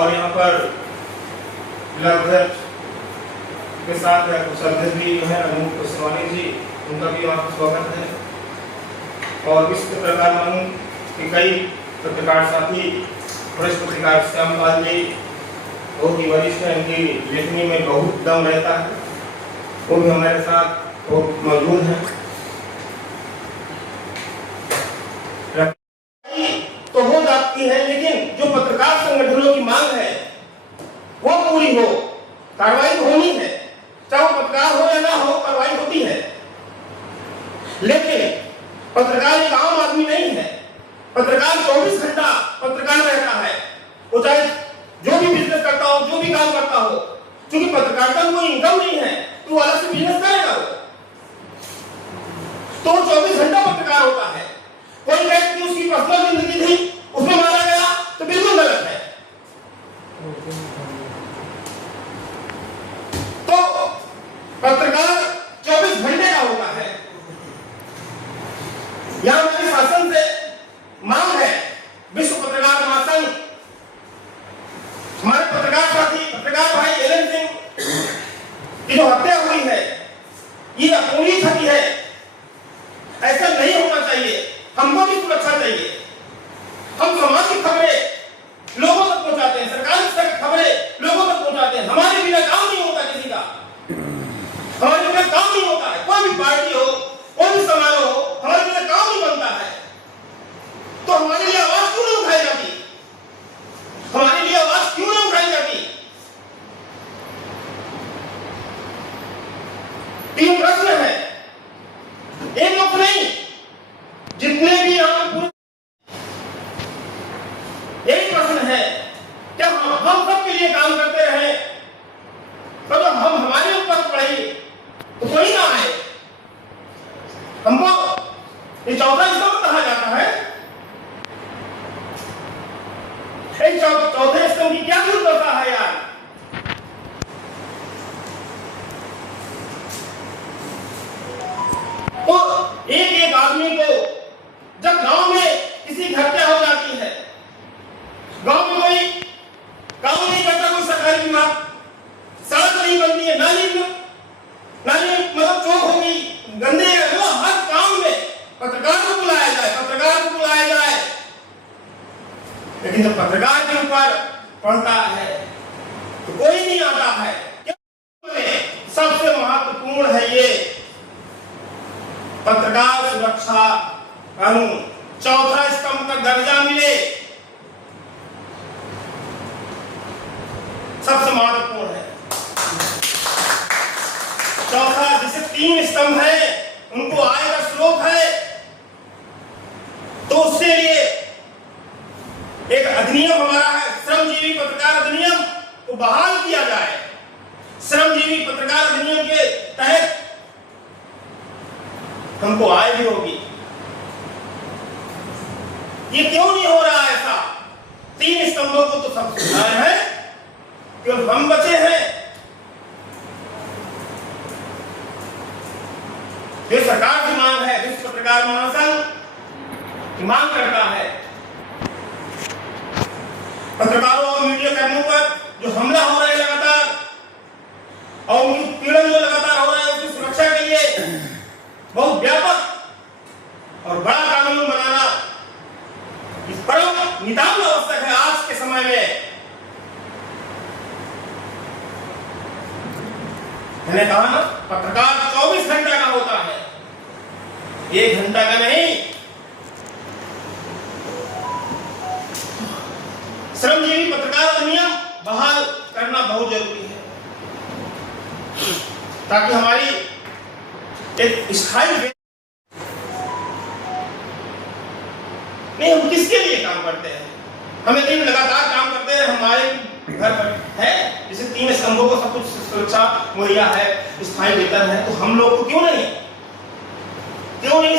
और यहाँ पर जिलाध्यक्ष के साथ कुछ अध्यक्ष भी हैं, अनूप सोनी जी, उनका भी यहाँ स्वागत है। और इस प्रकार मानूं कि कई पत्रकार साथी, वरिष्ठ पत्रकार श्यामपाल जी बहुत ही वरिष्ठ हैं, इनकी लेखनी में बहुत दम रहता है, वो भी हमारे साथ मौजूद हैं। तो हो जाती है, लेकिन जो पत्रकार संगठनों की मांग है वो पूरी हो, कार्रवाई होनी है, चाहे वो पत्रकार हो या ना हो, कार्रवाई होती है। लेकिन पत्रकार एक आम आदमी नहीं है। पत्रकार 24 घंटा पत्रकार रहता है, वो चाहे जो भी बिजनेस करता हो, जो भी काम करता हो, क्योंकि पत्रकारिता में कोई इनकम नहीं है तो वो अलग से बिजनेस करेगा वो, तो 24 घंटा पत्रकार होता है। कोई कहे कि उसकी पर्सनल जिंदगी थी, उसमें मारा गया, तो बिल्कुल गलत है। तो पत्रकार 24 घंटे का होता है। यहां हमारे शासन से मांग है, विश्व पत्रकार महासंघ, हमारे पत्रकार साथी पत्रकार भाई एलन सिंह की जो हत्या हुई है, ये अपूर्णीय क्षति है, ऐसा नहीं होना चाहिए। हमको भी सुरक्षा चाहिए। हम समाज की खबरें लोगों तक पहुंचाते हैं, सरकारी स्तर की खबरें लोगों तक पहुंचाते हैं। हमारे बिना काम नहीं होता किसी का, हमारे बिना काम नहीं होता है। कोई भी पार्टी हो, कोई भी समारोह हो, हमारे बिना काम नहीं बनता है। तो हमारे लिए आवाज क्यों नहीं उठाई जाती? हमारे लिए आवाज क्यों नहीं उठाई जाती? 3 प्रश्न है, एक लोग नहीं, जितने भी यहाँ यही प्रश्न है, क्या हम सबके लिए काम करते रहे तो जब हम हमारे ऊपर पड़े तो कोई ना आए। हमको ये चौथा स्तंभ कहा जाता है। चौथे स्तंभ की क्या जरूरत होता है यार? तो एक आदमी को जब गांव में किसी की हत्या हो जाती है, गांव में कोई काम नहीं करता, कोई सरकारी विभाग, सड़क नहीं बनती है, नाली मतलब चौक होगी, गंदे हर काम में पत्रकार को बुलाया जाए, पत्रकार को बुलाया जाए। लेकिन जब पत्रकार के ऊपर पड़ता है तो कोई नहीं आता है। सबसे महत्वपूर्ण है ये पत्रकार सुरक्षा कानून, चौथा स्तंभ का दर्जा मिले, सबसे महत्वपूर्ण है। चौथा, जैसे 3 स्तंभ है, उनको आय का स्रोत है, तो उसके लिए एक अधिनियम हमारा है, श्रमजीवी पत्रकार अधिनियम को बहाल किया जाए। श्रमजीवी पत्रकार अधिनियम के तहत हमको आय भी होगी। ये क्यों नहीं हो रहा ऐसा? 3 स्तंभों को तो सब सुधार है, क्यों हम बचे हैं? ये सरकार की मांग है, विश्व पत्रकार महासंघ की मांग करता है। पत्रकारों और मीडिया कर्मियों पर जो हमला हो रहा है लगातार, और उनकी पीड़न जो लगातार हो रहा है, उसकी सुरक्षा के लिए बहुत व्यापक और बड़ा कानून बनाना इस परम नितांत आवश्यक है आज के समय में। मैंने कहा ना, पत्रकार 24 घंटा का होता है, 1 घंटा का नहीं। श्रमजीवी पत्रकार अधिनियम बहाल करना बहुत जरूरी है, ताकि हमारी एक स्थायी नहीं। हम किसके लिए काम करते हैं? हमें कहीं लगातार काम करते हैं, हमारे घर पर है, जैसे 3 स्तंभों को सब कुछ सुरक्षा मुहैया है, स्थायी वेतन है, तो हम लोग को क्यों नहीं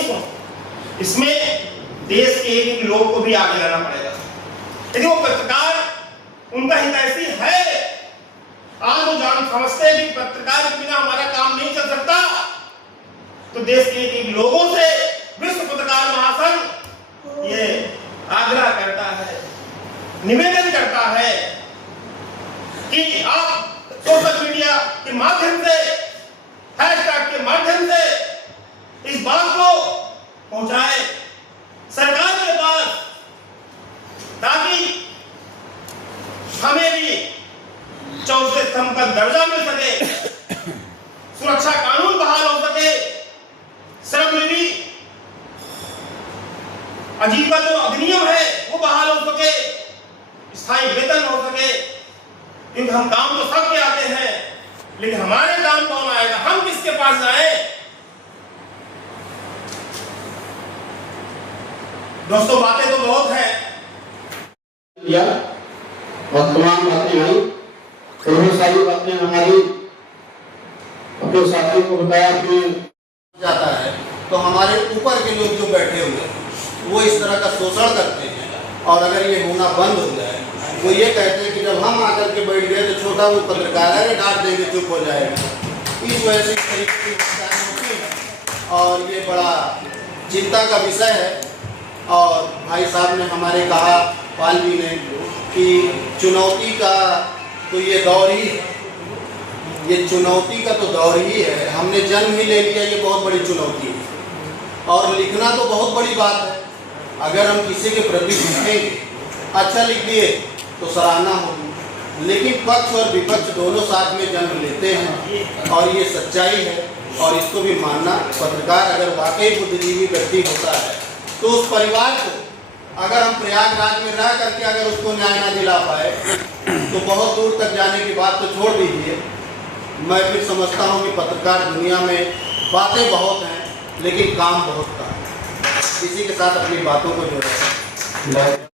सोच? इसमें देश के एक लोग को भी आगे लाना पड़ेगा। यदि वो पत्रकार उनका हितैषी है, आज वो जान समझते हैं कि पत्रकार के बिना हमारा काम नहीं चल सकता, तो देश के एक लोगों से विश्व पत्रकार महासंघ ये आग्रह करता है, निवेदन करता है कि आप सोशल मीडिया के माध्यम से, हैशटैग के माध्यम से इस बात को पहुंचाए सरकार के पास, ताकि हमें भी चौथे स्तंभ का दर्जा मिल सके, सुरक्षा कानून बहाल हो सके, श्रमजीवी आजीविका जो अधिनियम है वो बहाल हो सके, स्थायी वेतन हो सके। क्योंकि हम काम तो सबके आते हैं, लेकिन हमारे काम कौन आएगा, हम किसके पास जाएं? दोस्तों, बातें तो बहुत हैं और तमाम बातें आई, बहुत सारी बातें हमारी अपने साथियों को बताया कि जाता है तो हमारे ऊपर के लोग जो बैठे हुए हैं वो इस तरह का शोषण करते हैं। और अगर ये होना बंद हो जाए, वो ये कहते हैं कि जब हम आकर के बैठ गए तो छोटा वो पत्रकार है, डांट देंगे, चुप हो जाएगा। इस वजह से इस तरीके की घटनाएं होती हैं और ये बड़ा चिंता का विषय है। और भाई साहब ने हमारे कहा, पाल जी ने, कि चुनौती का तो ये दौर ही है, ये चुनौती का तो दौर ही है। हमने जन्म ही ले लिया, ये बहुत बड़ी चुनौती है। और लिखना तो बहुत बड़ी बात है, अगर हम किसी के प्रति लिखेंगे, अच्छा लिख दिए तो सराहना होगी, लेकिन पक्ष और विपक्ष दोनों साथ में जन्म लेते हैं और ये सच्चाई है। और इसको भी मानना, पत्रकार अगर वाकई बुद्धिजीवी व्यक्ति होता है तो उस परिवार को अगर हम प्रयागराज में रह करके अगर उसको न्याय ना दिला पाए तो बहुत दूर तक जाने की बात तो छोड़ दीजिए। मैं फिर समझता हूँ कि पत्रकार दुनिया में बातें बहुत हैं लेकिन काम बहुत कम है। इसी के साथ अपनी बातों को जोड़ा।